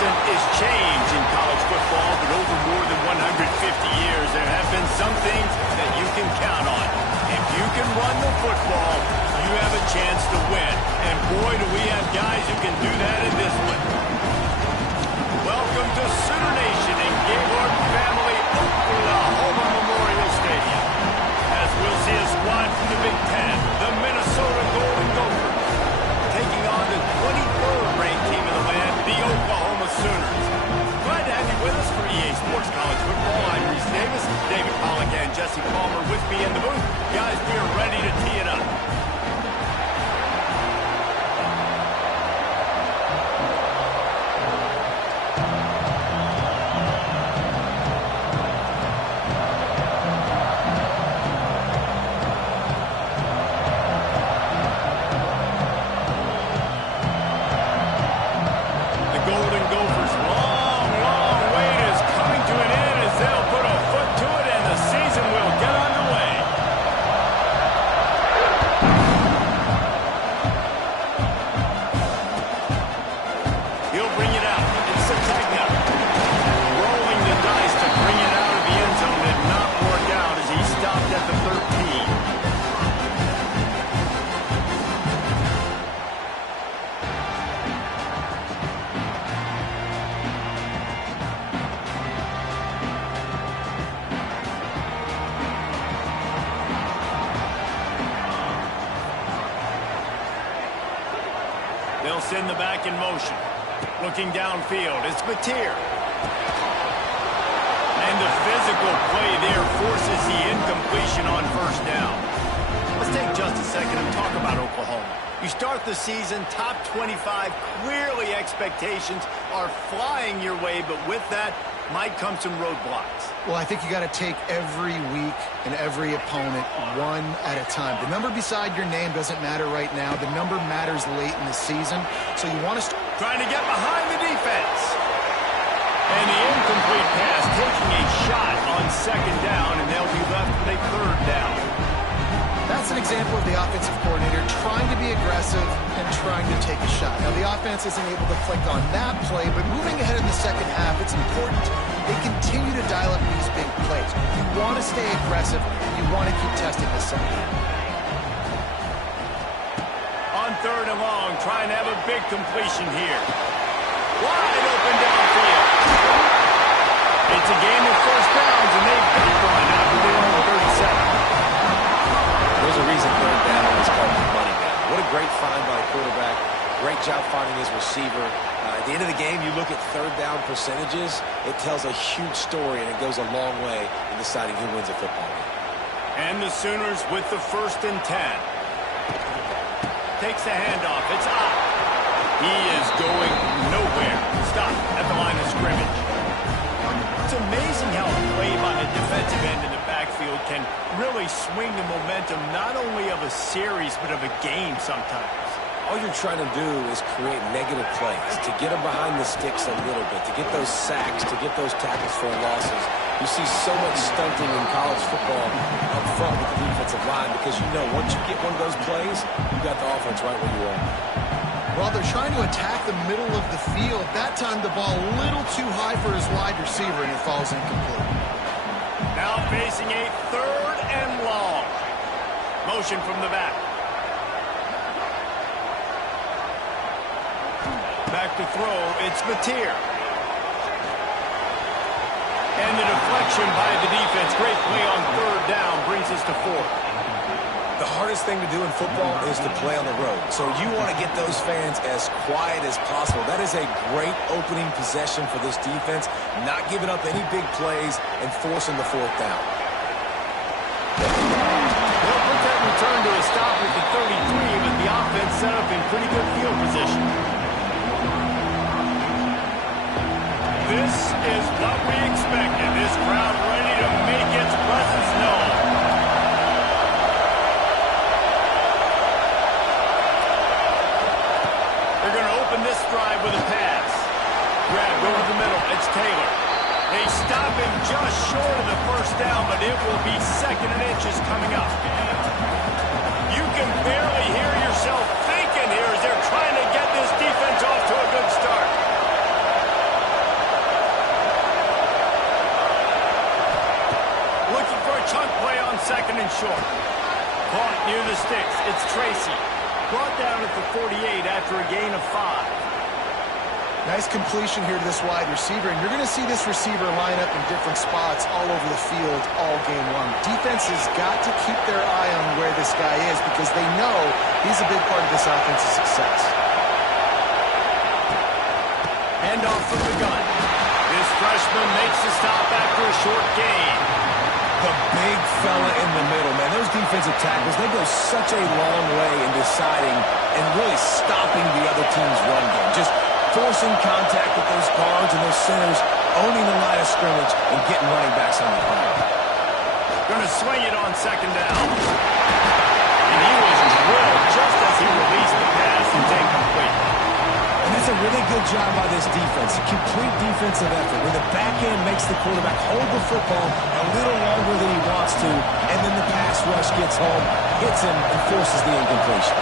constant is change in college football, but over more than 150 years, there have been some things that you can count on. If you can run the football, you have a chance to win. And boy, do we have guys who can do that in this one. Welcome to Sooner Nation and Gaylord family Oklahoma Memorial Stadium. As we'll see a squad from the Big Ten, the Minnesota Golden Gophers, taking on the 23rd ranked team in the land, the Oklahoma Sooners. Glad to have you with us for EA Sports College Football. I'm Reese Davis, David Pollack and Jesse Palmer with me in the booth. Guys, we are ready to tee it up. They'll send the back in motion. Looking downfield, it's Mateer. And the physical play there forces the incompletion on first down. Let's take just a second and talk about Oklahoma. You start the season top 25. Clearly expectations are flying your way, but with that might come some roadblocks. Well, I think you got to take every week and every opponent one at a time. The number beside your name doesn't matter right now. The number matters late in the season. So you want to start trying to get behind the defense. And the incomplete pass taking a shot on second down, and they'll be left with a third down. That's an example of the offensive coordinator trying to be aggressive and trying to take a shot. Now, the offense isn't able to click on that play, but moving ahead in the second half, it's important they continue to dial up these big plays. You want to stay aggressive. You want to keep testing the second half. On third and long, trying to have a big completion here. Wide open downfield. It's a game of first downs, and they've got one after they're on 37. There's a reason third down is called the money down. What a great find by the quarterback. Great job finding his receiver. At the end of the game, you look at third down percentages. It tells a huge story, and it goes a long way in deciding who wins a football game. And the Sooners with the 1st and 10. Takes the handoff. It's up. He is going nowhere. Stop at the line of scrimmage. It's amazing how a play by a defensive end in the backfield can really swing the momentum not only of a series but of a game sometimes. All you're trying to do is create negative plays, to get them behind the sticks a little bit, to get those sacks, to get those tackles for losses. You see so much stunting in college football up front with the defensive line because you know once you get one of those plays, you got the offense right where you are. Well, they're trying to attack the middle of the field. That time the ball a little too high for his wide receiver, and it falls incomplete. Now facing a third and long. Motion from the back. Back to throw, it's Mateer. And the deflection by the defense. Great play on third down brings us to 4th. The hardest thing to do in football is to play on the road. So you want to get those fans as quiet as possible. That is a great opening possession for this defense, not giving up any big plays and forcing the 4th down. They'll put that return to a stop at the 33, but the offense set up in pretty good field position. This is what we expected. This crowd ready to make its presence known. They're going to open this drive with a pass. Grab over the middle. It's Taylor. They stop him just short of the first down, but it will be 2nd and inches coming up. You can barely hear yourself thinking here as they're trying to get this defense off to a good start. Kelsey. Brought down at the 48 after a gain of 5. Nice completion here to this wide receiver, and you're going to see this receiver line up in different spots all over the field all game long. Defense has got to keep their eye on where this guy is because they know he's a big part of this offense's success. Hand off from the gun. This freshman makes the stop after a short gain. The big fella in the middle, man. Those defensive tackles, they go such a long way in deciding and really stopping the other team's run game. Just forcing contact with those guards and those centers, owning the line of scrimmage, and getting running backs on the ground. Going to swing it on second down. And he was drilled just as he released the pass. It's incomplete. And that's a really good job by this defense. A complete defensive effort. When the back end makes the quarterback hold the football a little longer than he wants to, and then the pass rush gets home, hits him, and forces the incompletion.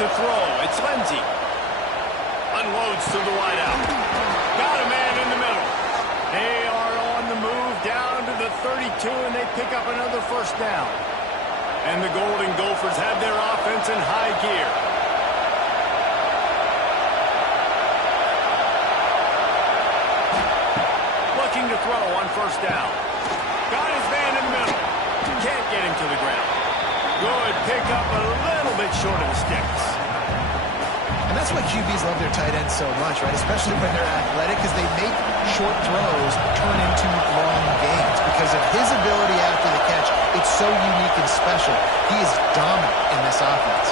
To throw, it's Lindsey. Unloads to the wideout. Got a man in the middle. They are on the move down to the 32, and they pick up another first down. And the Golden Gophers have their offense in high gear. Looking to throw on first down. Got his man in the middle. Can't get him to the ground. Good pick up, a little bit short of the sticks. And that's why QBs love their tight ends so much, right? Especially when they're athletic, because they make short throws turn into long gains. Because of his ability after the catch, it's so unique and special. He is dominant in this offense.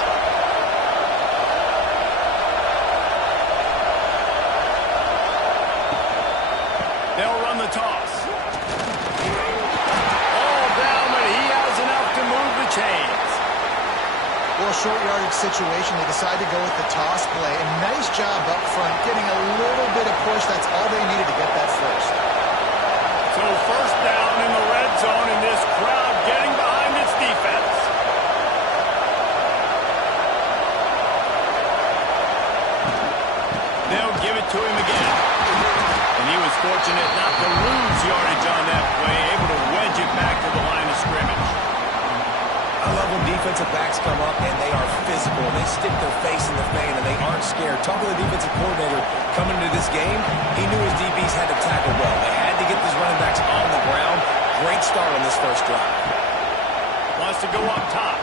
They'll run the toss. All down, but he has enough to move the chains. Well, short yardage situation, they decide to go with the toss play. And nice job up front, getting a little bit of push. That's all they needed to get that first. So first down in the red zone, and this crowd getting behind its defense. They'll give it to him again. And he was fortunate not to lose yardage on that play, able to wedge it back to the line of scrimmage. I love when defensive backs come up and they are physical. They stick their face in the fan and they aren't scared. Talking to the defensive coordinator coming into this game, he knew his DBs had to tackle well. They had to get these running backs on the ground. Great start on this first drive. Wants to go up top.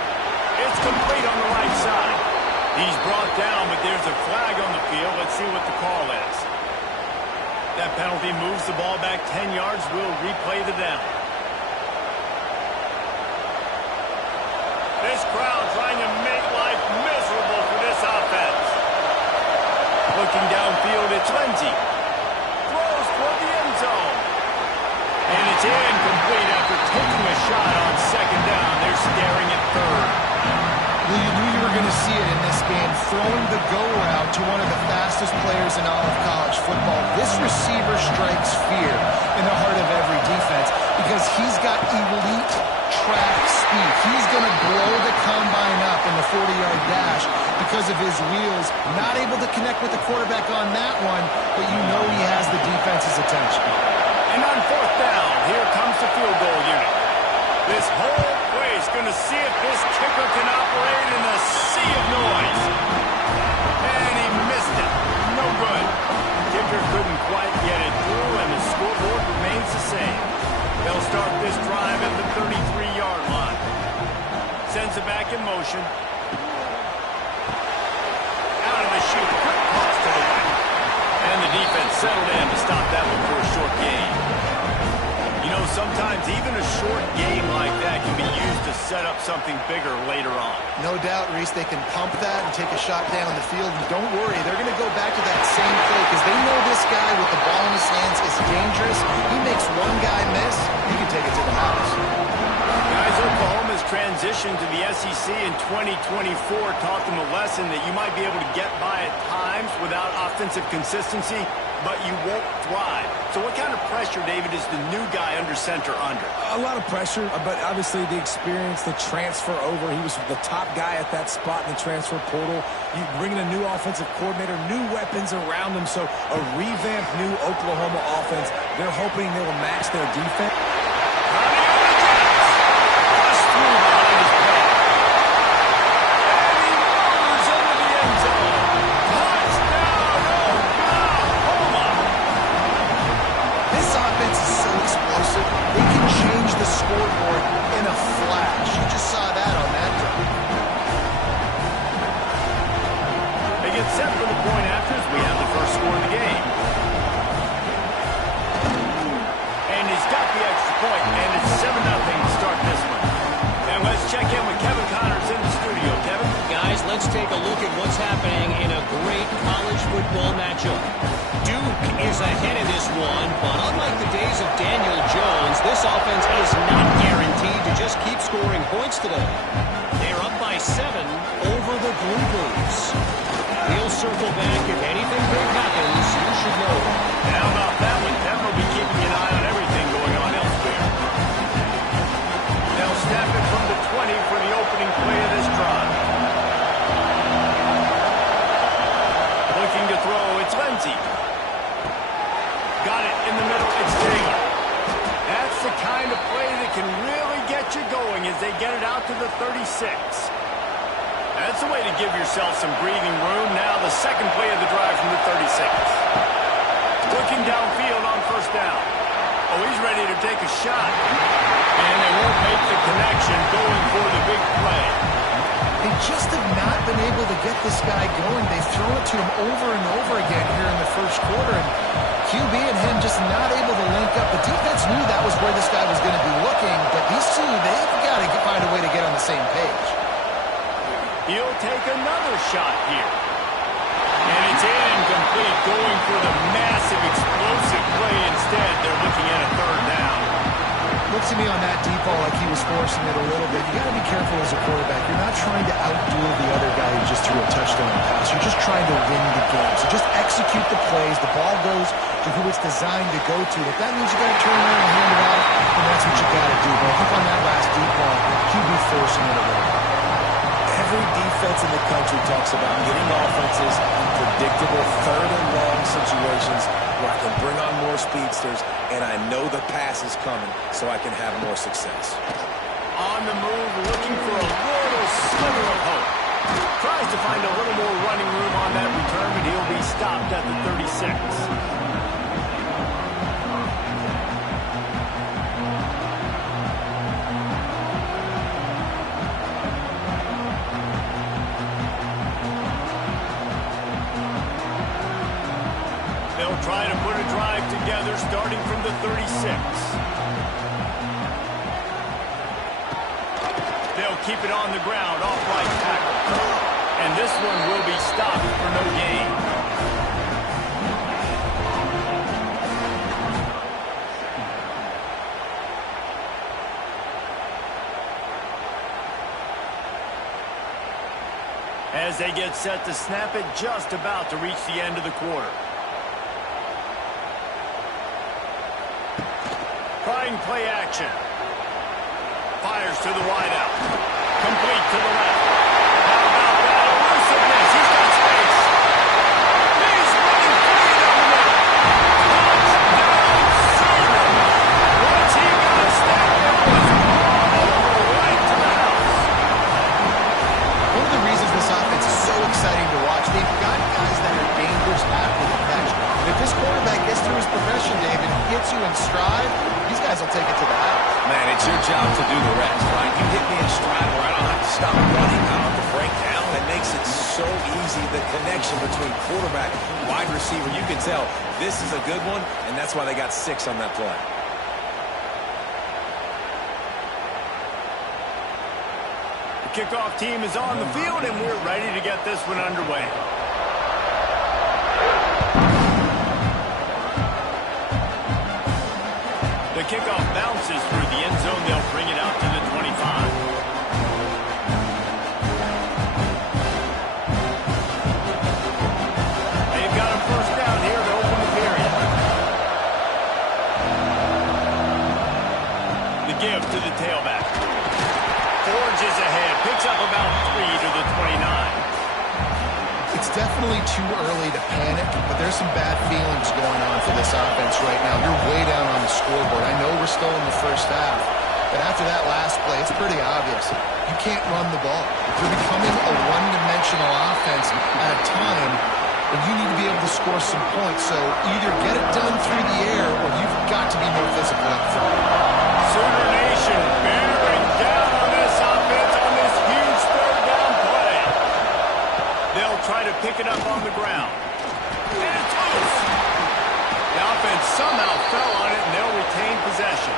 It's complete on the right side. He's brought down, but there's a flag on the field. Let's see what the call is. That penalty moves the ball back 10 yards. We'll replay the down. This crowd trying to make life miserable for this offense. Looking downfield, it's Lindsey. Throws toward the end zone. And it's incomplete after taking a shot on second down. They're staring at third. Well, you knew you were going to see it in this game, throwing the go route to one of the fastest players in all of college football. This receiver strikes fear in the heart of every defense because he's got elite track speed. He's going to blow the combine up in the 40-yard dash because of his wheels. Not able to connect with the quarterback on that one, but you know he has the defense's attention. And on fourth down, here comes the field goal unit. This whole place going to see if this kicker can operate in a sea of noise. And he missed it. No good. Kicker couldn't quite get it through, and the scoreboard remains the same. They'll start this drive at the 33-yard line. Sends it back in motion. Out of the chute. Quick toss to the right. And the defense settled in to stop that one for a short gain. You know, sometimes even a short game like that can be used to set up something bigger later on. No doubt, Reese, they can pump that and take a shot down the field. And don't worry, they're going to go back to that same play because they know this guy with the ball in his hands is dangerous. He makes one guy miss, he can take it to the house. Guys, Oklahoma's transition to the SEC in 2024 taught them a lesson that you might be able to get by at times without offensive consistency, but you won't thrive. So what kind of pressure, David, is the new guy under center under? A lot of pressure, but obviously the experience, the transfer over. He was the top guy at that spot in the transfer portal. You bring in a new offensive coordinator, new weapons around him, so a revamped new Oklahoma offense. They're hoping they will match their defense. Scoreboard in a flash. You just saw that on that drive. They get set for the point after as we have the first score of the game. And he's got the extra point, and it's 7-0 to start this one. And let's check in with Kevin Connors in the studio. Kevin? Guys, let's take a look at what's happening in a great college football matchup. Duke is ahead of this one, but unlike the days of Daniel Jones, this offense is not guaranteed to just keep scoring points today. They're up by 7 over the Blue Bulls. He'll circle back if anything big happens. You should know. How about that one? Kevin will be keeping an eye on everything going on elsewhere. They'll snap it from the 20 for the opening play of this drive. Looking to throw, it's Lindsey. Got it in the middle, it's Taylor. That's the kind of play that can really get you going as they get it out to the 36. That's a way to give yourself some breathing room. Now the second play of the drive from the 36. Looking downfield on first down. Oh, he's ready to take a shot. And they won't make the connection going for the big play. They just have not been able to get this guy going. They've thrown it to him over and over again here in the first quarter, and QB and him just not able to link up. The defense knew that was where this guy was going to be looking, but these two, they've got to find a way to get on the same page. He'll take another shot here. And it's incomplete, going for the massive explosive play instead. They're looking at a third down. Looks to me on that deep ball like he was forcing it a little bit. You got to be careful as a quarterback. You're not trying to outduel the other guy who just threw a touchdown pass. You're just trying to win the game. So just execute the plays. The ball goes to who it's designed to go to. If that means you got to turn around and hand it off, then that's what you got to do. But I think on that last deep ball, QB forcing it a little bit. Every defense in the country talks about getting offenses in predictable third and long situations where I can bring on more speedsters and I know the pass is coming so I can have more success. On the move, looking for a little sliver of hope. Tries to find a little more running room on that return, but he'll be stopped at the 36. Trying to put a drive together starting from the 36. They'll keep it on the ground off right tackle. And this one will be stopped for no gain. As they get set to snap it, just about to reach the end of the quarter. Trying play action. Fires to the wideout. Complete to the left. How about that elusiveness? He's got space. He's running free down the middle. Touchdown, Seaman. Once he got a step, it was all over right to the house. One of the reasons this offense is so exciting to watch, they've got guys that are dangerous after the catch. And if this quarterback gets through his progression, David, gets you in stride, these guys will take it to the house. Man, it's your job to do the rest, right? You hit me in stride where I don't have to stop running. I don't have to break down. It makes it so easy, the connection between quarterback and wide receiver. You can tell this is a good one, and that's why they got 6 on that play. The kickoff team is on the field, and we're ready to get this one underway. The kickoff bounces through the end zone. They'll bring it out to the 25. They've got a first down here to open the period. give to the tailback. Forges ahead, picks up about 3 to the 29. It's definitely too early to panic, but there's some bad feelings going on for this offense right now. You're way down on the scoreboard. I know we're still in the first half, but after that last play, it's pretty obvious. You can't run the ball. You're becoming a one-dimensional offense at a time when you need to be able to score some points. So either get it done through the air or you've got to be more physical up front. Sooner Nation bearing down on this offense on this huge third down play. They'll try to pick it up on the ground. And it's loose. The offense somehow fell on it, and they'll retain possession.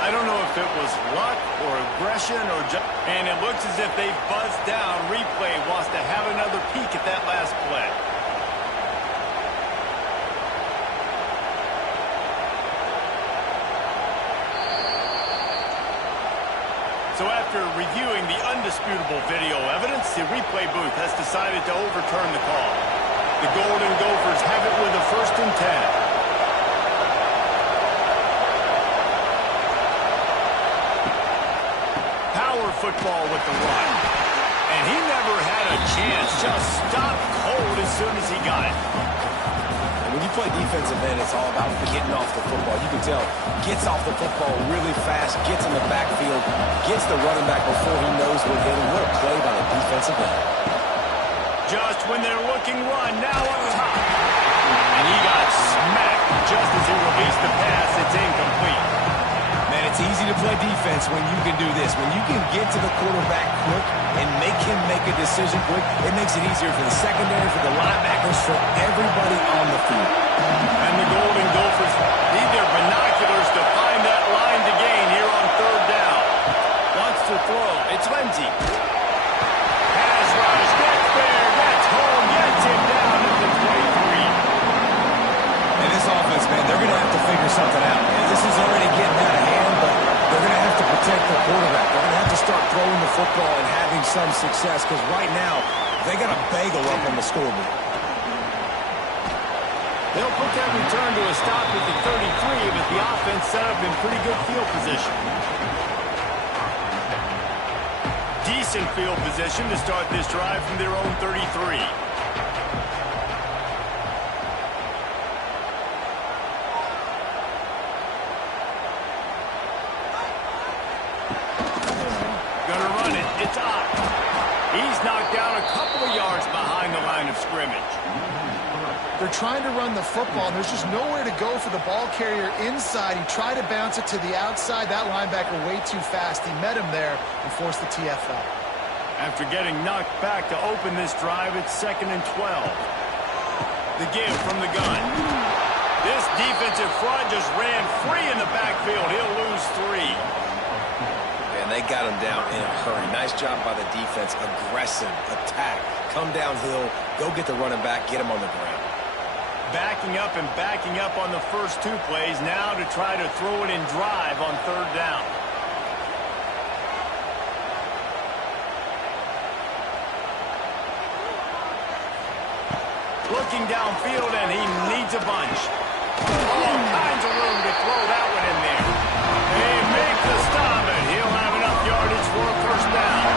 I don't know if it was luck or aggression or just... And it looks as if they buzzed down. Replay wants to have another peek at that last play. So after reviewing the undisputable video evidence, the replay booth has decided to overturn the call. The Golden Gophers have it with a 1st and 10. Football with the run. And he never had a chance. Just stopped cold as soon as he got it. And when you play defensive end, it's all about getting off the football. You can tell, gets off the football really fast, gets in the backfield, gets the running back before he knows what hit him. What a play by the defensive end. Just when they're looking run, now up top. And he got smacked just as he released the pass. It's incomplete. Man, it's easy to play defense when you can do this. When you can get to the quarterback quick and make him make a decision quick, it makes it easier for the secondary, for the linebackers, for everybody on the field. And the Golden Gophers need their binoculars to find that line to gain here on 3rd down. Wants to throw. It's Lindsey. Pass rush. Gets there. Gets home. Gets him down at the 23. And this offense, man, they're going to have to figure something out. Man, this is already getting out of hand, but they're going to have to protect the quarterback. They're going to have to start throwing the football and having some success because right now they got a bagel up on the scoreboard. They'll put that return to a stop at the 33, but the offense set up in pretty good field position. Decent field position to start this drive from their own 33. Gonna run it. It's up. He's knocked down a couple of yards behind the line of scrimmage. They're trying to run the football, and there's just nowhere to go for the ball carrier inside. He tried to bounce it to the outside. That linebacker way too fast. He met him there and forced the TFL. After getting knocked back to open this drive, it's 2nd and 12. The give from the gun. This defensive front just ran free in the backfield. He'll lose 3. And they got him down in a hurry. Nice job by the defense. Aggressive attack. Come downhill. Go get the running back. Get him on the ground. Backing up and backing up on the first 2 plays. Now to try to throw it in drive on 3rd down. Looking downfield, and he needs a bunch. All kinds of room to throw that one in there. They make the stop, and he'll have enough yardage for a 1st down.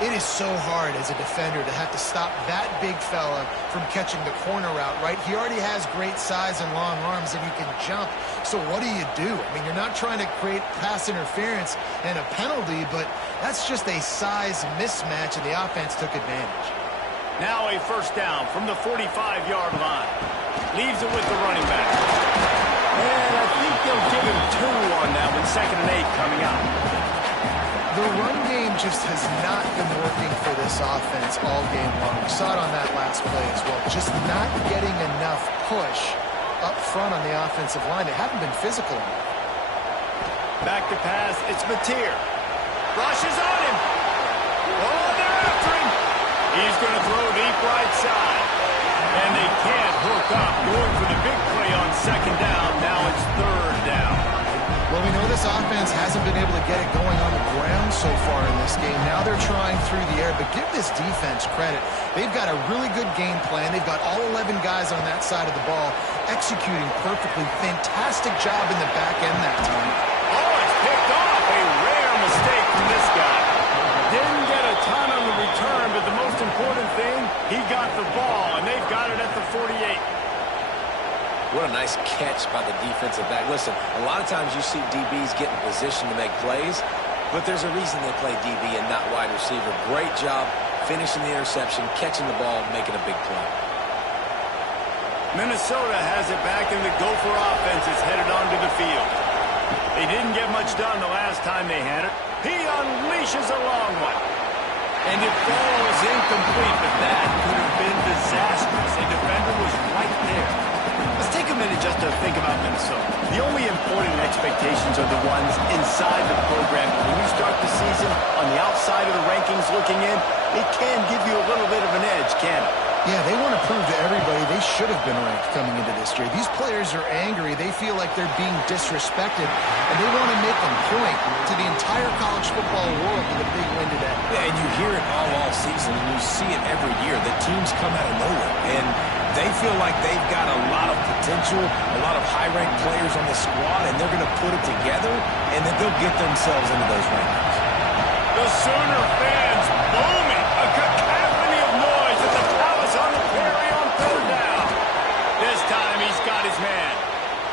It is so hard as a defender to have to stop that big fella from catching the corner route, right? He already has great size and long arms, and he can jump. So what do? I mean, you're not trying to create pass interference and a penalty, but that's just a size mismatch, and the offense took advantage. Now a 1st down from the 45-yard line. Leaves it with the running back. And I think they'll give him 2 on that one. 2nd and 8 coming out. The run game just has not been working for this offense all game long. We saw it on that last play as well. Just not getting enough push up front on the offensive line. They haven't been physical enough. Back to pass. It's Mateer. Rushes on him. Oh, they're after him. He's going to throw deep right side. And they can't hook up. Going for the big play on 2nd down. Now it's 3rd down. Well, we know this offense hasn't been able to get it going on the ground so far in this game. Now they're trying through the air, but give this defense credit. They've got a really good game plan. They've got all 11 guys on that side of the ball executing perfectly. Fantastic job in the back end that time. Oh, the ball, and they've got it at the 48. What a nice catch by the defensive back. Listen, a lot of times you see DBs get in position to make plays, but there's a reason they play DB and not wide receiver. Great job finishing the interception, catching the ball, making a big play. Minnesota has it back, and the Gopher offense is headed onto the field. They didn't get much done the last time they had it. He unleashes a long one. And it falls incomplete, but that could have been disastrous. A defender was right there. Let's take a minute just to think about Minnesota. The only important expectations are the ones inside the program. When you start the season on the outside of the rankings looking in, it can give you a little bit of an edge, can it? Yeah, they want to prove to everybody they should have been ranked coming into this year. These players are angry. They feel like they're being disrespected, and they want to make a point to the entire college football world with a big win today. Yeah, and you hear it all season, and you see it every year. The teams come out of nowhere, and they feel like they've got a lot of potential, a lot of high-ranked players on the squad, and they're going to put it together, and then they'll get themselves into those rankings. The Sooner fans booming. A cacophony of noise at the Palace on the Prairie on third down. This time he's got his man.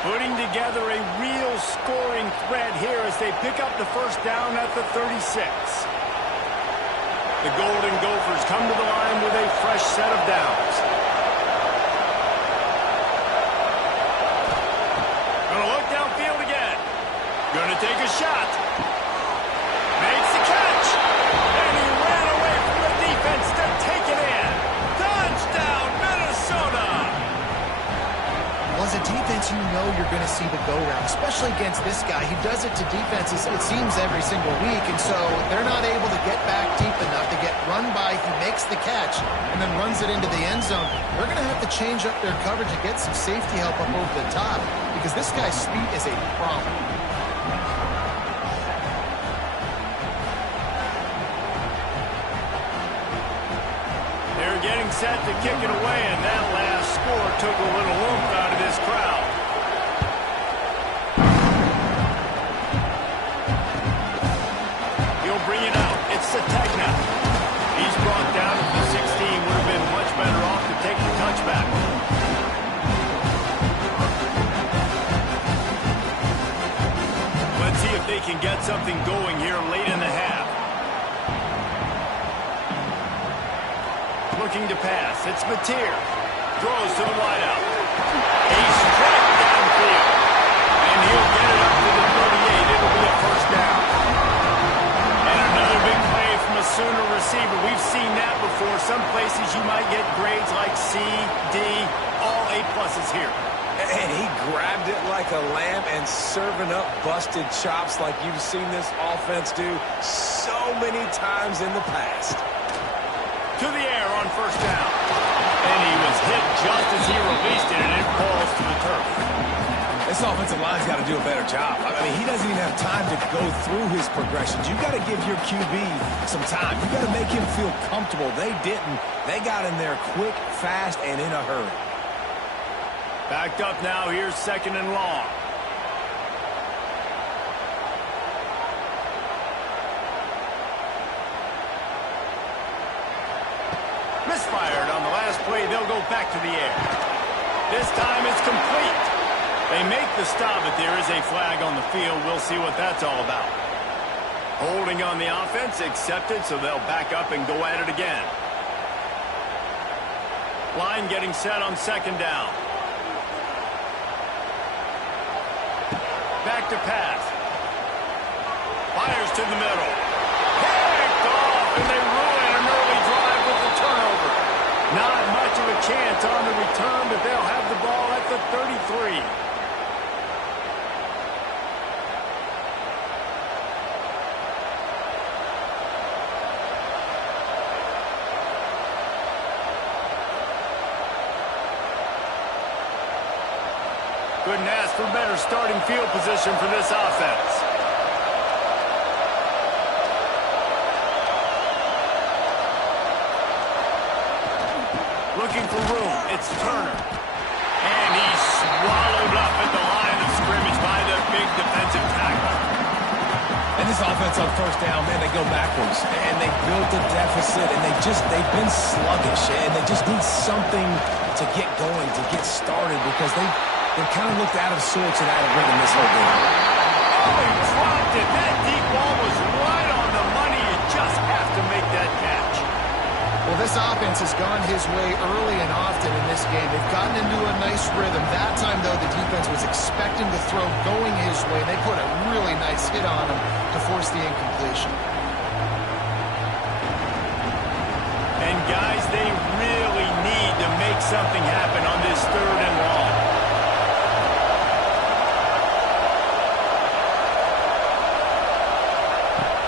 Putting together a real scoring threat here as they pick up the first down at the 36. The Golden Gophers come to the line with a fresh set of downs. Gonna look downfield again. Gonna take a shot. Makes the catch. And he ran away from the defense to take it in. Touchdown, Minnesota. Well, as a defense, you know you're going to see the go-round, especially against this guy. He does it to defenses, it seems, every single week, and so they're not able to get back deep enough to get run by. He makes the catch and then runs it into the end zone. They're going to have to change up their coverage and get some safety help up over the top because this guy's speed is a problem. They're getting set to kick it away, and that last score took a little oomph out of this crowd. He'll bring it out. It's Sategna. He's brought down at the 16. Would have been much better off to take the touchback. Let's see if they can get something going here late in the half. Looking to pass. It's Mateer. Throws to the wideout. A strike downfield. And he'll get it up to the 38. It'll be a first down. And another big play from a Sooner receiver. We've seen that before. Some places you might get grades like C, D, all A-pluses here. And he grabbed it like a lamb and serving up busted chops like you've seen this offense do so many times in the past. To the air on first down. And he was hit just as he released it, and it falls to the turf. This offensive line's got to do a better job. I mean, he doesn't even have time to go through his progressions. You've got to give your QB some time. You've got to make him feel comfortable. They didn't. They got in there quick, fast, and in a hurry. Backed up now. Here's second and long. Misfired on the last play. They'll go back to the air. This time it's complete. They make the stop, but there is a flag on the field. We'll see what that's all about. Holding on the offense, accepted, so they'll back up and go at it again. Line getting set on second down. Back to pass. Fires to the middle. Picked off, and they ruin an early drive with the turnover. Not much of a chance on the return, but they'll have the ball at the 33. Couldn't ask for better starting field position for this offense. Looking for room. It's Turner. And he's swallowed up at the line of scrimmage by the big defensive tackle. And this offense offense on first down, man, they go backwards. And they built a deficit, and they've been sluggish, and they just need something to get going, to get started, because they kind of looked out of sorts and out of rhythm this whole game. Oh, he dropped it. That deep ball was right on the money. You just have to make that catch. Well, this offense has gone his way early and often in this game. They've gotten into a nice rhythm. That time, though, the defense was expecting the throw going his way. They put a really nice hit on him to force the incompletion. And, guys, they really need to make something happen on this 3rd and long.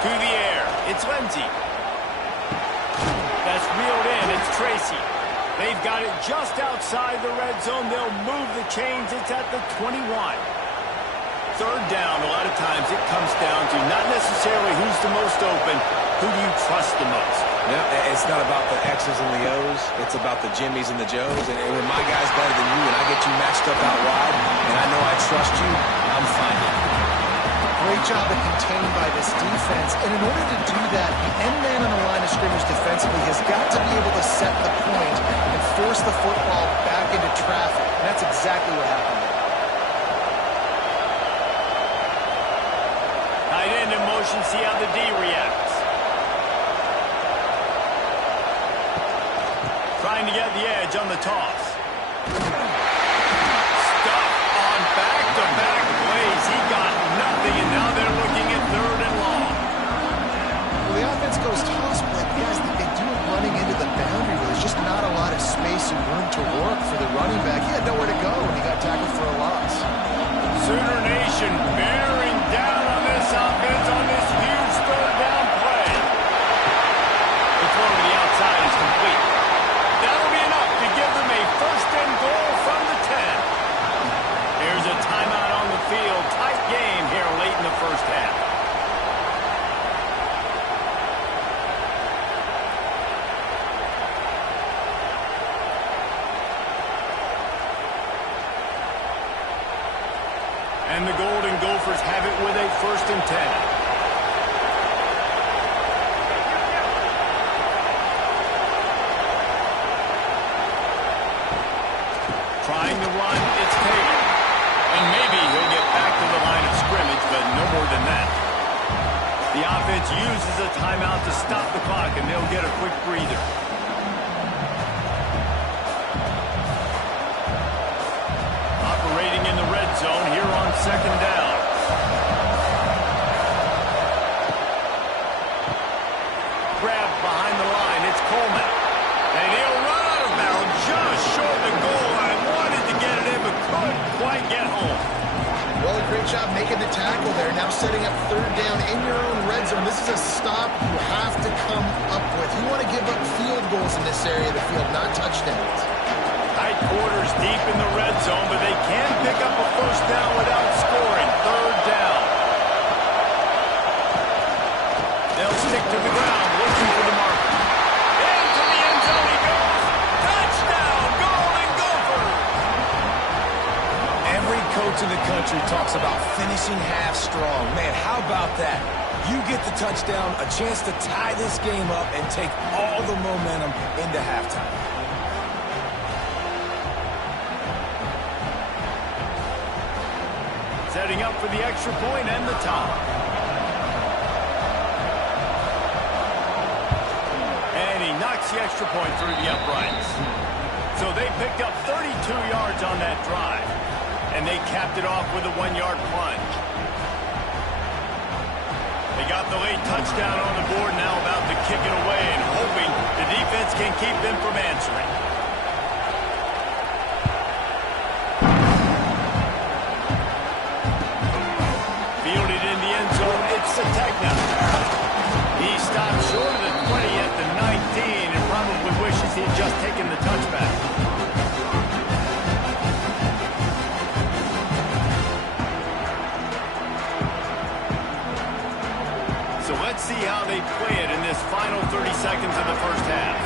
To the air. It's Lindsey. That's reeled in. It's Tracy. They've got it just outside the red zone. They'll move the chains. It's at the 21. 3rd down, a lot of times it comes down to not necessarily who's the most open, who do you trust the most? No, it's not about the X's and the O's. It's about the Jimmies and the Joes. And when my guy's better than you and I get you matched up out wide and I know I trust you, I'm fine. Great job of containing by this defense. And in order to do that, the end man on the line of scrimmage defensively has got to be able to set the point and force the football back into traffic. And that's exactly what happened there. Tight end in motion, see how the D reacts. Trying to get the edge on the toss. Stuck on back-to-back plays. He got nothing, and now they're looking at 3rd and long. Well, the offense goes toss, but guys, they do it running into the boundary where there's just not a lot of space and room to work for the running back. He had nowhere to go, and he got tackled for a loss. Sooner Nation bearing down on this offense on this huge 3rd down play. The throw to the outside is complete. That'll be enough to give them a 1st and goal from the 10. Here's a timeout on the field. Tight game here late in the 1st half. And the Golden Gophers have it with a 1st and 10. Trying to run, it's Taylor. And maybe he'll get back to the line of scrimmage, but no more than that. The offense uses a timeout to stop the clock, and they'll get a quick breather. Operating in the red zone here on 2nd down. Grab behind the line, it's Coleman. And he'll run out of bounds just short of the goal line. Wanted to get it in, but couldn't quite get home. Well, a great job making the tackle there. Now setting up 3rd down in your own red zone. This is a stop you have to come up with. You want to give up field goals in this area of the field, not touchdowns. Tight quarters deep in the red zone, but they can pick up a 1st down without scoring. 3rd down. They'll stick to the ground, looking for the marker. Into the end zone he goes. Touchdown, Golden Gophers! Every coach in the country talks about finishing half strong. Man, how about that? You get the touchdown, a chance to tie this game up and take all the momentum into halftime. Setting up for the extra point and the top. And he knocks the extra point through the uprights. So they picked up 32 yards on that drive. And they capped it off with a 1-yard plunge. They got the late touchdown on the board, now about to kick it away and hoping the defense can keep them from answering. Fielded in the end zone, it's Sategna. He stopped short of the 20 at the 19 and probably wishes he had just taken the touchback. So let's see how they play it in this final 30 seconds of the 1st half.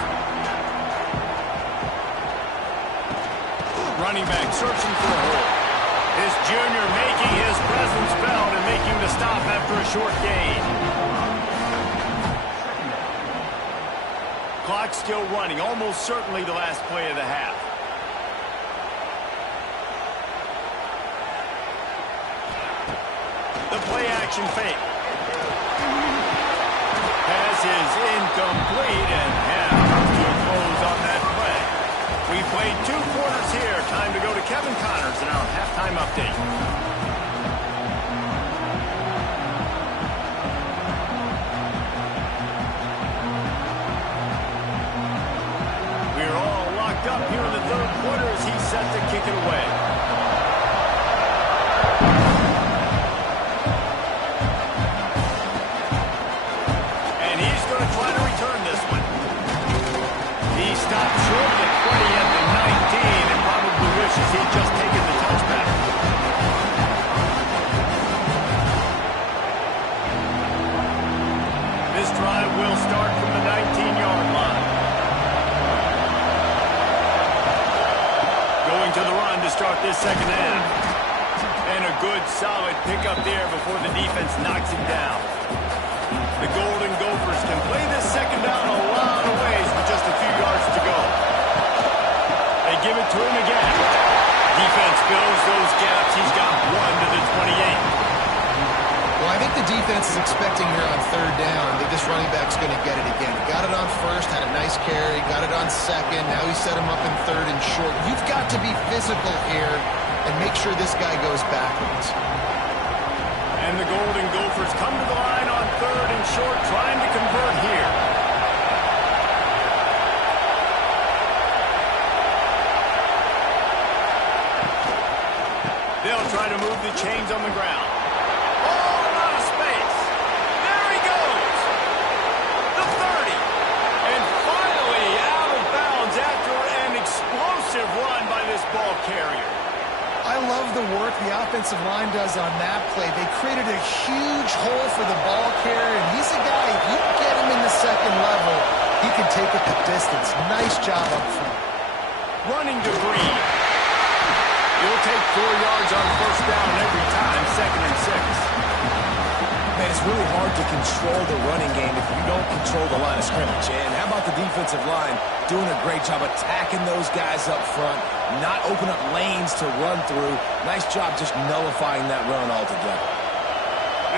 Running back searching for a hole. This junior making his presence felt and making the stop after a short gain. clock still running, almost certainly the last play of the half. The play action fake. Pass is incomplete, and half comes to a close on that play. We played 2 quarters here. Time to go to Kevin Connors in our halftime update. We're all locked up here in the 3rd quarter as he's set to kick it away. Stopped short of the 20 at the 19 and probably wishes he'd just taken the touchback. This drive will start from the 19-yard line. Going to the run to start this second half. And a good, solid pickup there before the defense knocks him down. The Golden Gophers can play this second down a lot of ways with just a few yards to go. They give it to him again. Defense fills those gaps. He's got 1 to the 28. Well, I think the defense is expecting here on 3rd down that this running back's going to get it again. He got it on 1st, had a nice carry, got it on 2nd. Now he set him up in 3rd and short. You've got to be physical here and make sure this guy goes backwards. And the Golden Gophers come to the line on 3rd and short, trying to convert here. They'll try to move the chains on the ground. Oh, a lot of space. There he goes. The 30. And finally out of bounds after an explosive run by this ball carrier. I love the work the offensive line does on that play. They created a huge hole for the ball carrier, and he's a guy, if you get him in the 2nd level, he can take it the distance. Nice job up front. Running to Green. He'll take 4 yards on 1st down every time, 2nd and 6. Man, it's really hard to control the running game if you don't control the line of scrimmage. And how about the defensive line doing a great job attacking those guys up front, not open up lanes to run through. Nice job just nullifying that run altogether.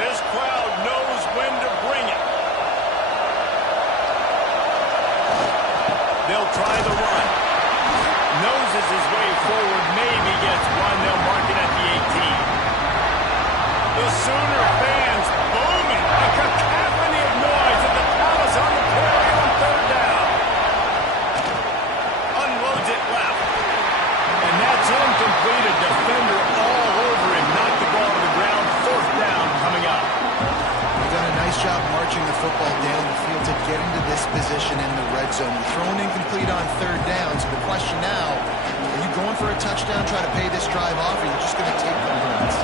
This crowd knows when to bring it. They'll try the run. Noses his way forward, maybe gets 1. They'll mark it at the 18. The Sooner fans booming, a cacophony of noise at the Palace on the Prairie on 3rd down. Unloads it left. And that's incomplete. A defender all over him. Knocked the ball to the ground. 4th down coming up. They've done a nice job marching the football down the field to get into this position in the red zone. You're throwing incomplete on 3rd down. So the question now, are you going for a touchdown, try to pay this drive off, or are you just going to take the points?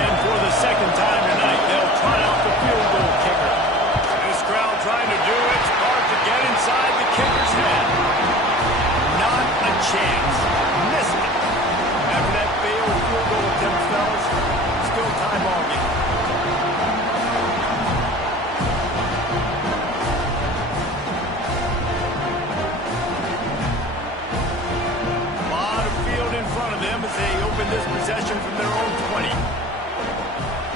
And for the 2nd time tonight, they'll try out the field goal kicker. This crowd trying to do its part to get inside the kicker's head. Not a chance. Missed it. After that failed field goal attempt, fellas, still time ball game. A lot of field in front of them as they open this possession from their own 20.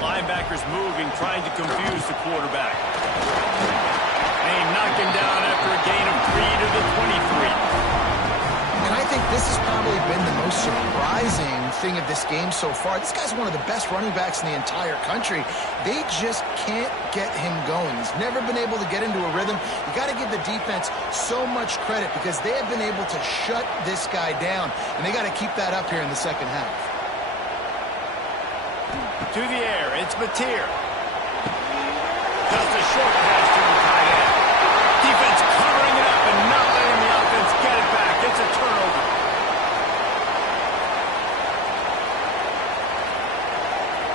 Linebackers moving, trying to confuse the quarterback. They knock him down after a gain of 3 to the 23. And I think this has probably been the most surprising thing of this game so far. This guy's one of the best running backs in the entire country. They just can't get him going. He's never been able to get into a rhythm. You got to give the defense so much credit because they have been able to shut this guy down, and they got to keep that up here in the 2nd half. To the air, it's Mateer. Just a short pass to the tight end. Defense covering it up and not letting the offense get it back. It's a turnover.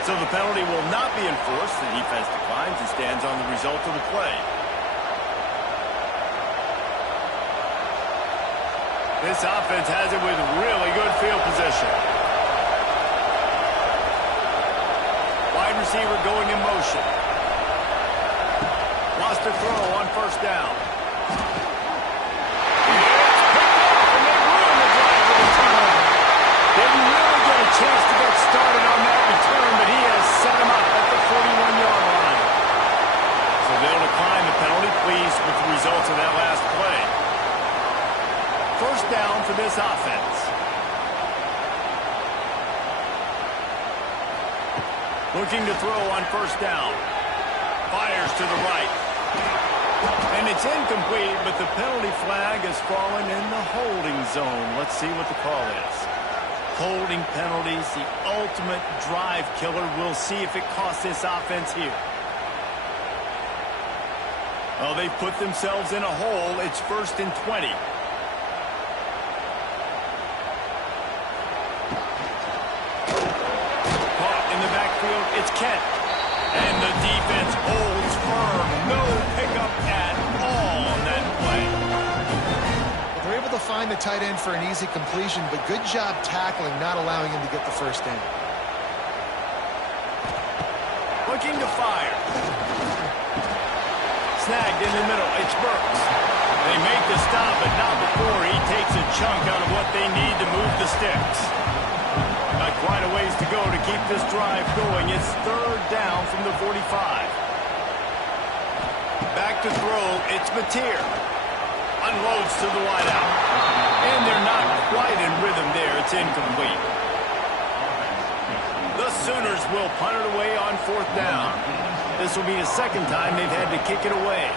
So the penalty will not be enforced. The defense declines and stands on the result of the play. This offense has it with really good field position. Wide receiver going in motion. Lost a throw on 1st down. Looking to throw on first down. Fires to the right. And it's incomplete, but the penalty flag has fallen in the holding zone. Let's see what the call is. Holding penalties, the ultimate drive killer. We'll see if it costs this offense here. Well, they've put themselves in a hole. It's 1st and 20. Caught in the backfield, it's Kent. And the defense holds firm. No pickup at all on that play. Well, they're able to find the tight end for an easy completion, but good job tackling, not allowing him to get the first down. Looking to fire. Snagged in the middle. It's Burks. They make the stop, but not before he takes a chunk out of what they need to move the sticks. Got quite a ways to go to keep this drive going. It's 3rd down from the 45. Back to throw. It's Mateer. Unloads to the wideout. And they're not quite in rhythm there. It's incomplete. The Sooners will punt it away on 4th down. This will be the 2nd time they've had to kick it away.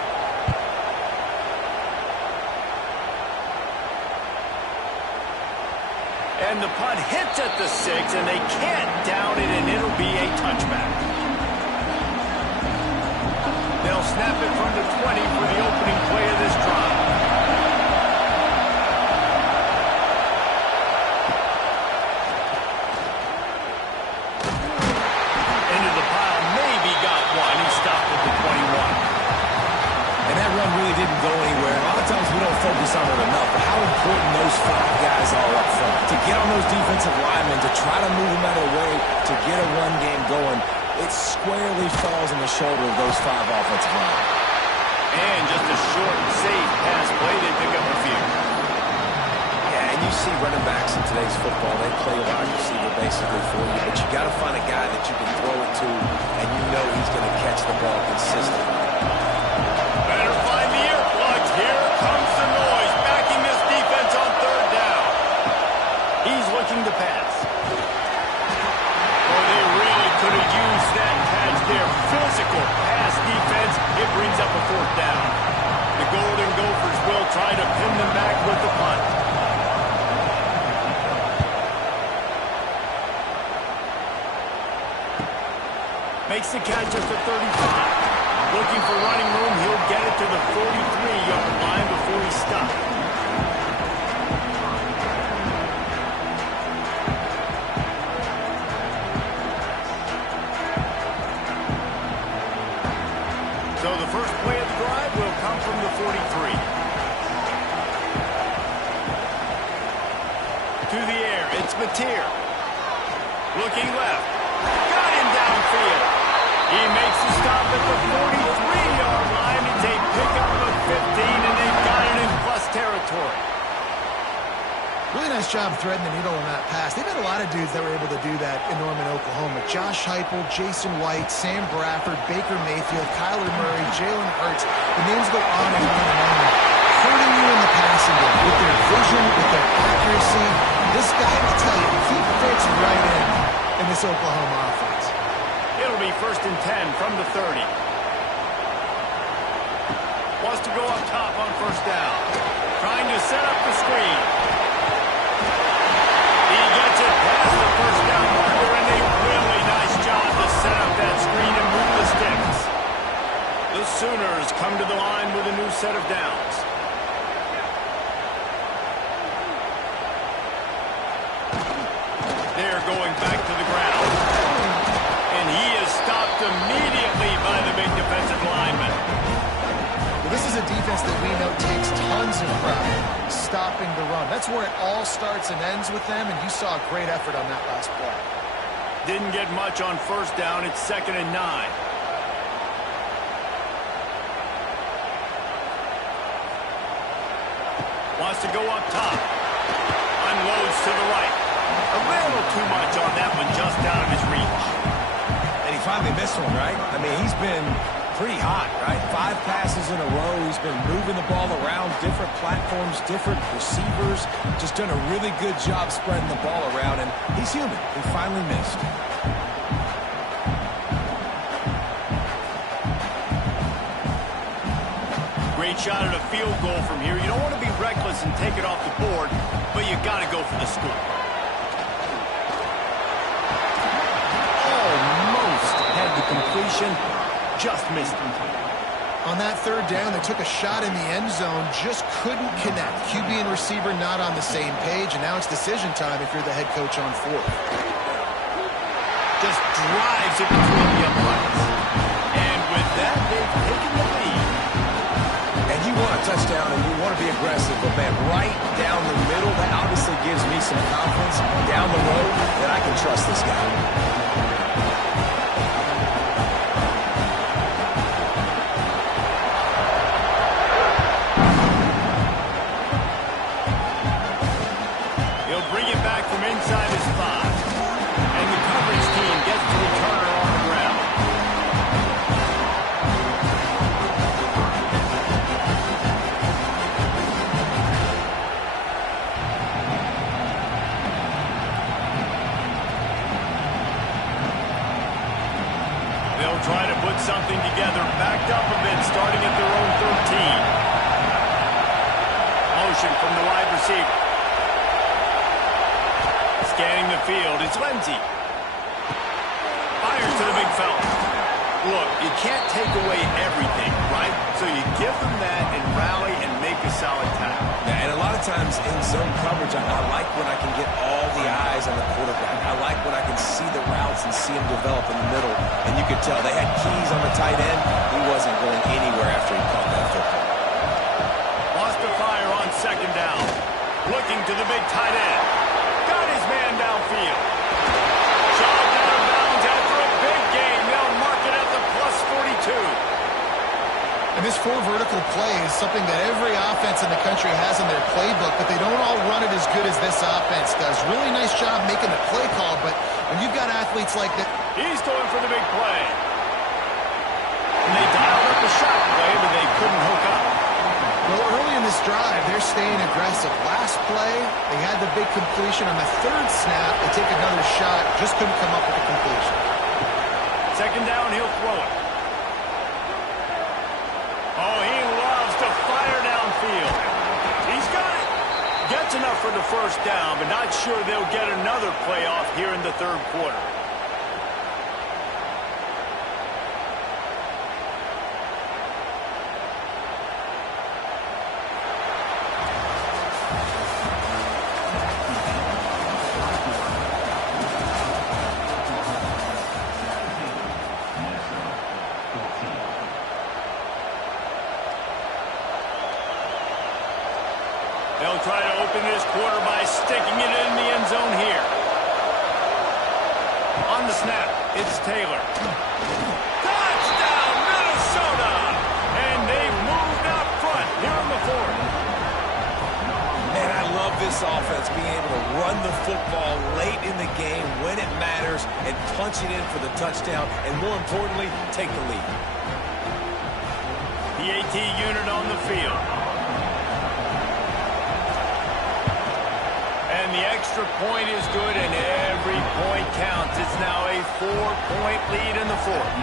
And the punt hits at the 6, and they can't down it, and it'll be a touchback. They'll snap it from the 20 for the opening play of this drive. Into the pile, maybe got one. He stopped at the 21. And that run really didn't go anywhere. A lot of times we don't focus on it enough, but how important those 5 guys are up front. To get on those defensive linemen, to try to move them out of the way, to get a run game going, it squarely falls on the shoulder of those 5 offensive linemen. And just a short, safe pass play, they pick up a few. Yeah, and you see running backs in today's football, they play a wide receiver basically for you, but you got to find a guy that you can throw it to, and you know he's going to catch the ball consistently. Better find the earplugs. Here comes the noise, backing this defense on 3rd down. He's looking to pass. Oh, they really could have used that catch there. Physical pass defense. It brings up a 4th down. The Golden Gophers will try to pin them back with the punt. Makes the catch at the 35. Looking for running room. He'll get it to the 43-yard line before he stops. So the first play of the drive will come from the 43. To the air, it's Mateer. Looking left. Got him downfield. He makes the stop at the 43-yard line. It's a pickup of 15, and they've got it in plus territory. Really nice job threading the needle on that pass. They've had a lot of dudes that were able to do that in Norman, Oklahoma. Josh Heupel, Jason White, Sam Bradford, Baker Mayfield, Kyler Murray, Jalen Hurts. The names go on and on and on. Hurting you in the passing game with their vision, with their accuracy. This guy, I tell you, he fits right in this Oklahoma offense. It'll be 1st and 10 from the 30. Wants to go up top on 1st down. Trying to set up the screen. He gets it past the 1st down marker, and a really nice job to set up that screen and move the sticks. The Sooners come to the line with a new set of downs. They're going back to the ground. And he is stopped immediately by the big defensive lineman. Well, this is a defense that we know takes tons of pride stopping the run. That's where it all starts and ends with them, and you saw a great effort on that last play. Didn't get much on 1st down. It's 2nd and 9. Wants to go up top. Unloads to the right. A little too much on that one, just out of his reach. And he finally missed one, right? I mean, he's been pretty hot, right? 5 passes in a row. He's been moving the ball around, different platforms, different receivers. Just done a really good job spreading the ball around, and he's human. He finally missed. great shot at a field goal from here. You don't want to be reckless and take it off the board, but you got to go for the score. Almost had the completion, just missed it. On that third down, they took a shot in the end zone, just couldn't connect. QB and receiver not on the same page, and now it's decision time if you're the head coach on fourth. Just drives it between the uprights. And with that, they've taken the lead. And you want a touchdown and you want to be aggressive, but man, right down the middle, that obviously gives me some confidence down the road that I can trust this guy. Bring it back from inside his 5. And the coverage team gets the returner on the ground. They'll try to put something together, backed up a bit, starting at their own 13. Motion from the wide receiver. Scanning the field, it's Lindsey. Fires to the big fella. Look, you can't take away everything, right? So you give them that and rally and make a solid tackle. Yeah, and a lot of times in zone coverage, I like when I can get all the eyes on the quarterback. I like when I can see the routes and see him develop in the middle. And you could tell they had keys on the tight end. He wasn't going anywhere after he caught that football. Lost the fire on second down. Looking to the big tight end. Got his man downfield. Jogged out of bounds after a big game. They'll mark it at the +42. And this 4 vertical play is something that every offense in the country has in their playbook, but they don't all run it as good as this offense does. Really nice job making the play call, but when you've got athletes like that... He's going for the big play. And they dialed up the shot play, but they couldn't hook up. Well, early in this drive, they're staying aggressive. Last play, they had the big completion. On the third snap, they take another shot, just couldn't come up with the completion. Second down, he'll throw it. Oh, he loves to fire downfield. He's got it. Gets enough for the first down, but not sure they'll get another playoff here in the third quarter. They'll try to open this quarter by sticking it in the end zone here. On the snap, it's Taylor. Touchdown, Minnesota! And they've moved out front here in the fourth. Man, I love this offense being able to run the football late in the game when it matters and punch it in for the touchdown and, more importantly, take the lead. The AT unit on the field. And the extra point is good, and every point counts. It's now a 4-point lead in the fourth.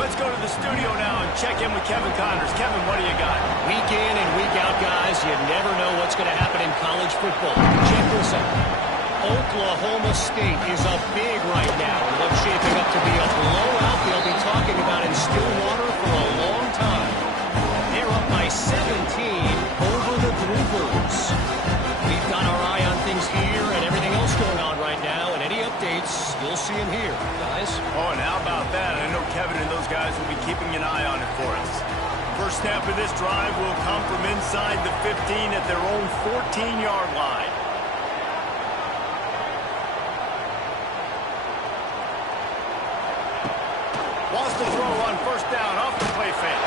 Let's go to the studio now and check in with Kevin Connors. Kevin, what do you got? Week in and week out, guys, you never know what's going to happen in college football. Check this out. Oklahoma State is up big right now, and what's shaping up to be a blowout they'll be talking about in Stillwater for a long time. They're up by 17 over the Bluebirds. We've got our eye on things here and everything else going on right now, and any updates, you'll see them here, guys. Oh, and how about that? I know Kevin and those guys will be keeping an eye on it for us. First snap of this drive will come from inside the 15 at their own 14-yard line. Lost the throw on first down off the play fake.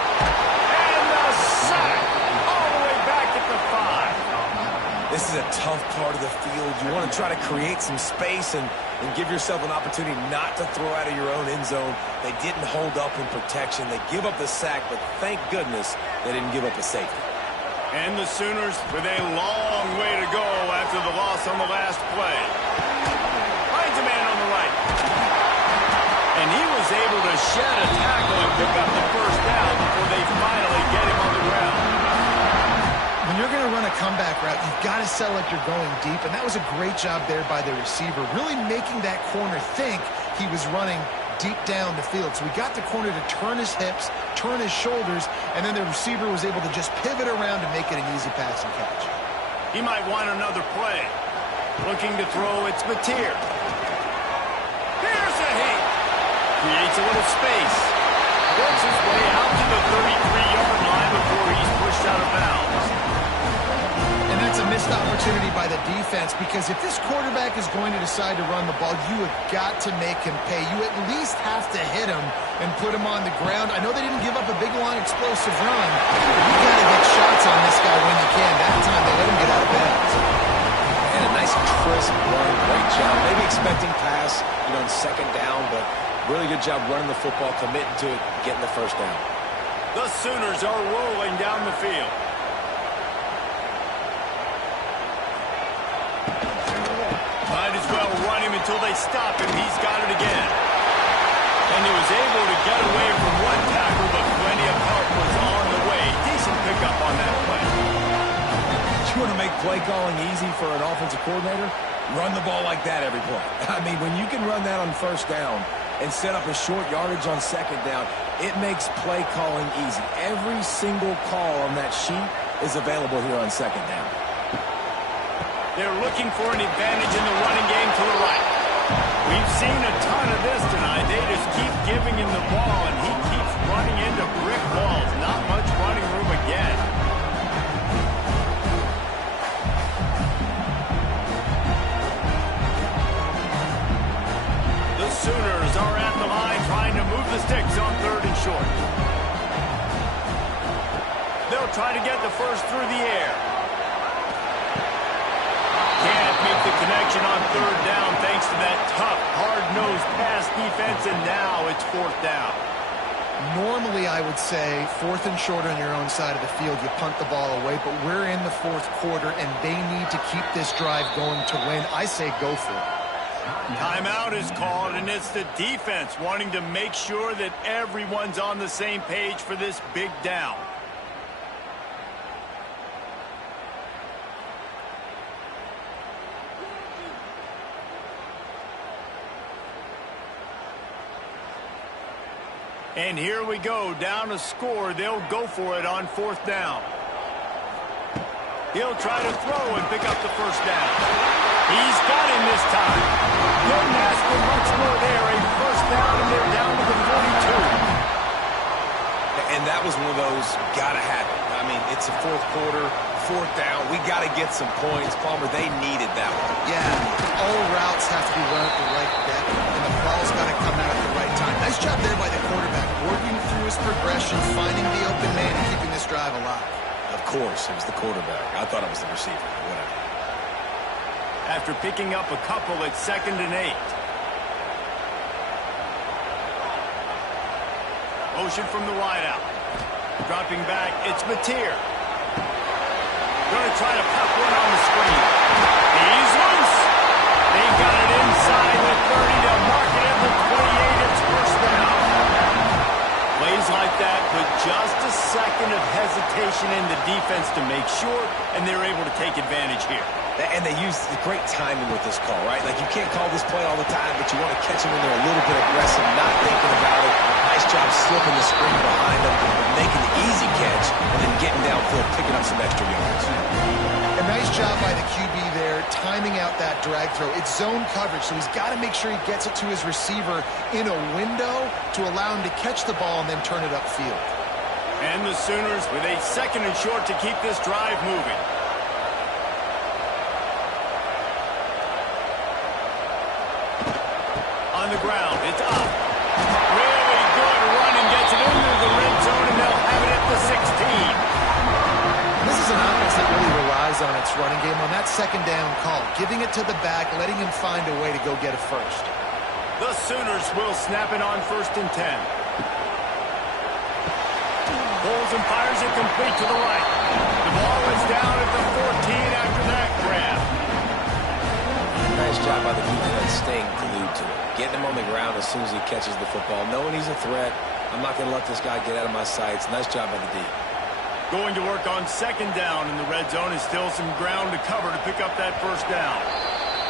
And the sack all the way back at the 5. This is a tough part of the field. You want to try to create some space and give yourself an opportunity not to throw out of your own end zone. They didn't hold up in protection. They give up the sack, but thank goodness they didn't give up a safety. And the Sooners with a long way to go after the loss on the last play. Finds a man on the right. And he was able to shed a tackle and pick up the first down before they finally get him on the ground. run a comeback route, you've got to sell like you're going deep, and that was a great job there by the receiver, really making that corner think he was running deep down the field. So we got the corner to turn his hips, turn his shoulders, and then the receiver was able to just pivot around and make it an easy pass and catch. He might want another play. Looking to throw, it's Mateer. Here's a hit. Creates a little space. Works his way out to the 33-yard line before he's pushed out of bounds. And that's a missed opportunity by the defense, because if this quarterback is going to decide to run the ball, you have got to make him pay. You at least have to hit him and put him on the ground. I know they didn't give up a big, long, explosive run, but you got to get shots on this guy when you can. That time they let him get out of bounds. And a nice crisp run. Great job. Maybe expecting pass, in second down, but really good job running the football, committing to it, getting the first down. The Sooners are rolling down the field. Might as well run him until they stop him. He's got it again. And he was able to get away from one tackle, but plenty of help was on the way. Decent pickup on that play. You want to make play calling easy for an offensive coordinator? Run the ball like that every play. I mean, when you can run that on first down and set up a short yardage on second down, it makes play calling easy. Every single call on that sheet is available here on second down. They're looking for an advantage in the running game to the right. We've seen a ton of this tonight. They just keep giving him the ball, and he keeps running into brick walls. Not much running room again. The Sooners are at the line trying to move the sticks on 3rd and short. They'll try to get the first through the air. Can't make the connection on 3rd down thanks to that tough, hard-nosed pass defense, and now it's 4th down. Normally, I would say 4th and short on your own side of the field, you punt the ball away, but we're in the 4th quarter, and they need to keep this drive going to win. I say go for it. Timeout is called, and it's the defense wanting to make sure that everyone's on the same page for this big down. And here we go, down a score. They'll go for it on 4th down. He'll try to throw and pick up the first down. He's got him this time. Didn't ask for much more there. A first down, and they're down to the 42. And that was one of those gotta have it. I mean, it's a 4th quarter, 4th down. We got to get some points. Palmer, they needed that one. Yeah, all routes have to be run at the right depth, and the ball's got to come out at the right time. Nice job there by the quarterback, working through his progression, finding the open man, and keeping this drive alive. Of course, it was the quarterback. I thought it was the receiver. Whatever. After picking up a couple, it's 2nd and 8. Motion from the wideout. Dropping back, it's Mateer. Going to try to pop one on the screen. He's loose. They've got it inside with 30 to mark it at the 28. It's first down. Plays like that put just a second of hesitation in the defense to make sure, and they're able to take advantage here. And they used the great timing with this call, right? Like, you can't call this play all the time, but you want to catch them when they're a little bit aggressive, not thinking about it. Nice job slipping the screen behind them, making the easy catch, and then getting downfield, picking up some extra yards. A nice job by the QB there, timing out that drag throw. It's zone coverage, so he's got to make sure he gets it to his receiver in a window to allow him to catch the ball and then turn it upfield. And the Sooners with a 2nd and short to keep this drive moving. On the ground, it's up. Really good run and gets it into the red zone, and they'll have it at the 16. This is an offense that really relies on its running game on that 2nd down call, giving it to the back, letting him find a way to go get a first. The Sooners will snap it on 1st and 10. Pulls and fires it complete to the right. The ball is down at the 14 after that grab. Nice job by the defense staying glued to it. Getting him on the ground as soon as he catches the football. Knowing he's a threat, I'm not going to let this guy get out of my sights. Nice job by the D. Going to work on second down in the red zone. Is still some ground to cover to pick up that first down.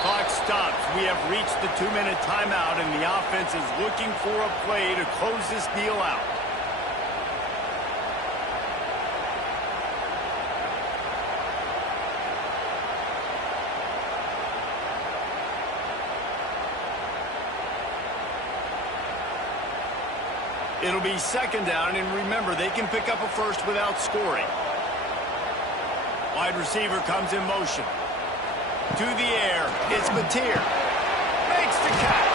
Clock stops. We have reached the 2-minute timeout, and the offense is looking for a play to close this deal out. It'll be second down, and remember, they can pick up a first without scoring. Wide receiver comes in motion. To the air, it's Mateer. Makes the catch.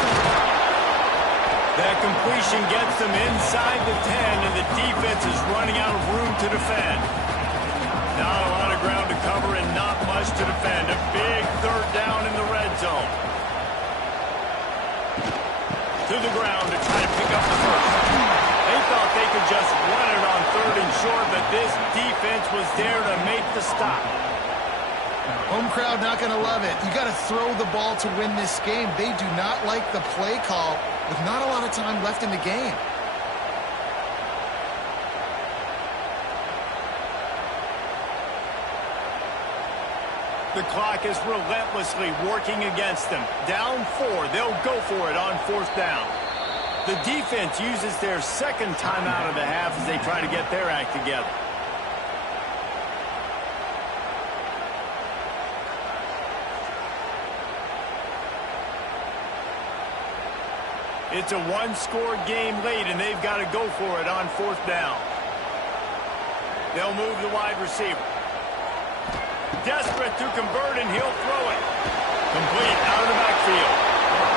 That completion gets them inside the 10, and the defense is running out of room to defend. Not a lot of ground to cover and not much to defend. A big third down in the red zone. To the ground to try to pick up the first. They thought they could just run it on third and short, but this defense was there to make the stop. Home crowd not going to love it. You got to throw the ball to win this game. They do not like the play call with not a lot of time left in the game. The clock is relentlessly working against them. Down 4, they'll go for it on fourth down. The defense uses their second timeout of the half as they try to get their act together. It's a one-score game late, and they've got to go for it on fourth down. They'll move the wide receiver. Desperate to convert, and he'll throw it. Complete out of the backfield.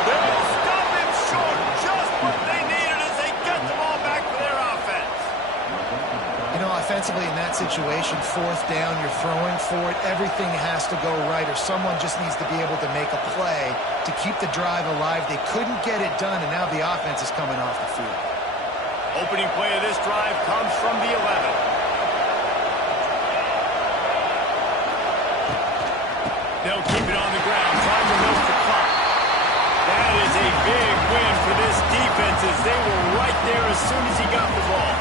They'll stop him short. Just what they needed as they get the ball back for their offense. You know, offensively in that situation, fourth down, you're throwing for it. Everything has to go right, or someone just needs to be able to make a play to keep the drive alive. They couldn't get it done, and now the offense is coming off the field. Opening play of this drive comes from the 11. They'll keep it on the ground, trying to milk the clock. That is a big win for this defense as they were right there as soon as he got the ball.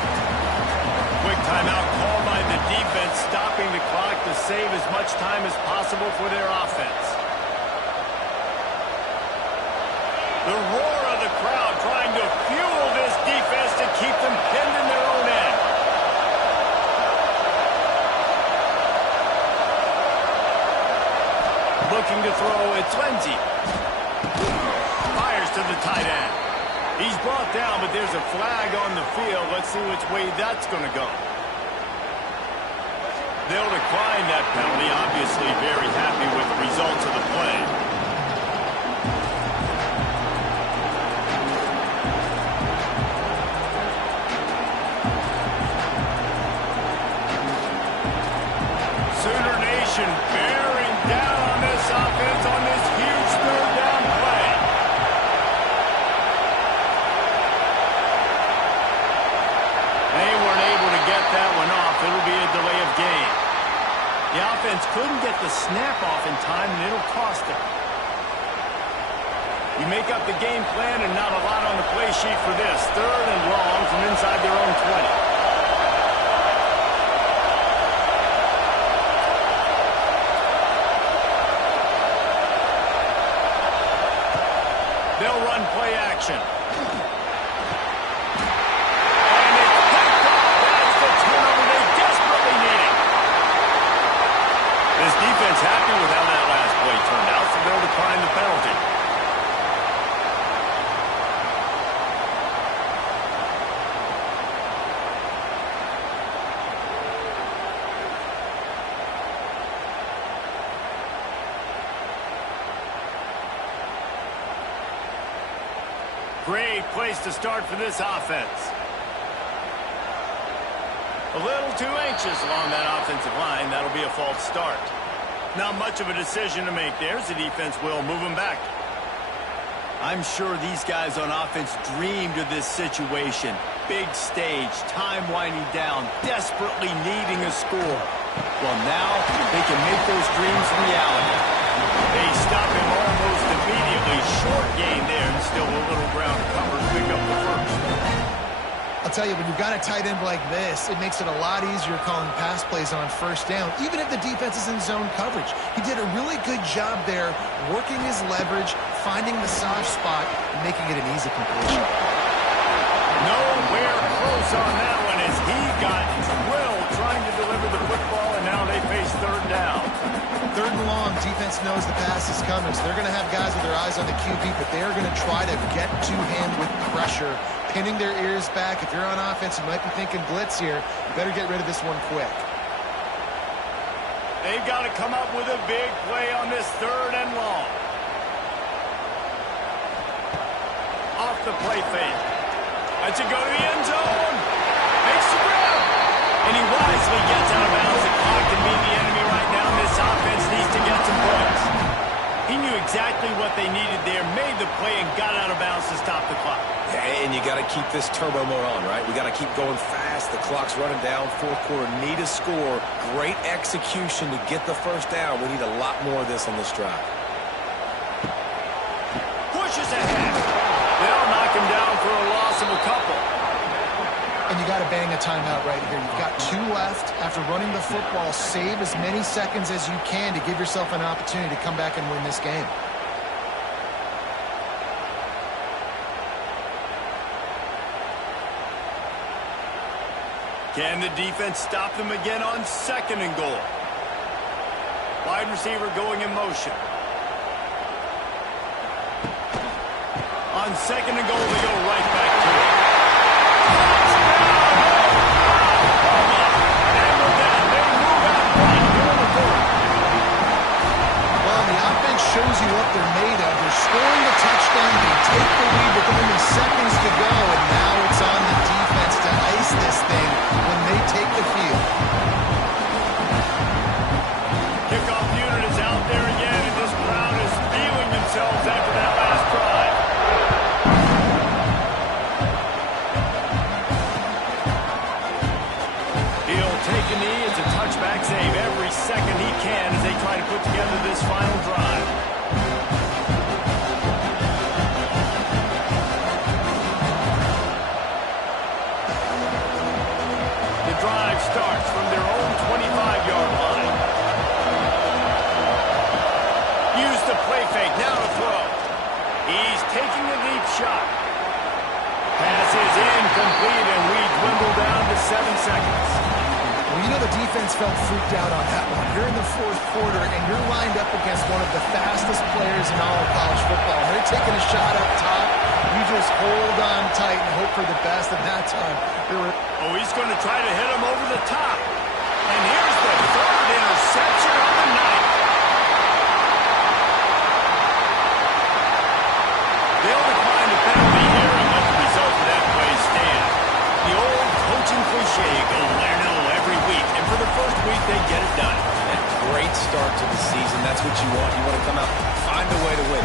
Quick timeout called by the defense, stopping the clock to save as much time as possible for their offense. The roar of the crowd trying to fuel this defense to keep them pinned in their own end. Looking to throw, it's Lindsey. Fires to the tight end. He's brought down, but there's a flag on the field. Let's see which way that's going to go. They'll decline that penalty, obviously very happy with the results of the play. Sooner Nation bearing down on this offense on this huge third down play. They weren't able to get that one off. It'll be a delay of game. The offense couldn't get the snap off in time, and it'll cost them. You make up the game plan and not a lot on the play sheet for this. Third and long from inside their own 20. They'll run play action. And it's picked off. That's the turnover they desperately needed. This defense happy with how that last play turned out, so they'll decline the penalty. Great place to start for this offense. A little too anxious along that offensive line. That'll be a false start. Not much of a decision to make there, so the defense will move them back. I'm sure these guys on offense dreamed of this situation. Big stage, time winding down, desperately needing a score. Well, now they can make those dreams reality. They stop him almost immediately. Short gain there, and still a little ground to cover to pick up the first. A I'll tell you, when you've got a tight end like this, it makes it a lot easier calling pass plays on first down, even if the defense is in zone coverage. He did a really good job there, working his leverage, finding the soft spot, and making it an easy completion. Nowhere close on that one as he got drilled trying to deliver the football, and now they face third down. Third and long, defense knows the pass is coming, so they're going to have guys with their eyes on the QB, but they're going to try to get to him with pressure, pinning their ears back. If you're on offense, you might be thinking blitz here. You better get rid of this one quick. They've got to come up with a big play on this third and long. Off the play fake. Lets it go to the end zone. Makes the grab. And he wisely gets out of bounds. The clock can be the enemy right now. This offense needs to get some points. He knew exactly what they needed there, made the play, and got out of bounds to stop the clock. Yeah, and you got to keep this turbo mode on, right? We got to keep going fast. The clock's running down. Fourth quarter, need a score. Great execution to get the first down. We need a lot more of this on this drive. Pushes ahead. They'll knock him down for a loss of a couple. And you got to bang a timeout right here. You've got 2 left. After running the football, save as many seconds as you can to give yourself an opportunity to come back and win this game. Can the defense stop them again on second and goal? Wide receiver going in motion. On second and goal, they go right back to it. And with that, they move out right here on the board. Well, the offense shows you what they're made of. They're scoring the touchdown. They take the lead with only seconds to go, and now it's on the defense to ice this thing when they take the field. Kickoff unit is out there again, and this crowd is feeling themselves after that last drive. He'll take a knee. It's a touchback save every second he can as they try to put together this final drive. The drive starts from their own 25-yard line. Use the play fake, now to throw. He's taking a deep shot. Pass is incomplete, and we dwindle down to 7 seconds. Well, you know the defense felt freaked out on that one. You're in the fourth quarter, and you're lined up against one of the fastest players in all of college football. They're taking a shot up top. You just hold on tight and hope for the best. At that time, Oh, he's going to try to hit him over the top. And here's the third interception of the night. They'll decline the penalty here and let the result of that play stand. The old coaching cliche, go Lerno every week. And for the first week, they get it done. A great start to the season. That's what you want. You want to come out, find a way to win.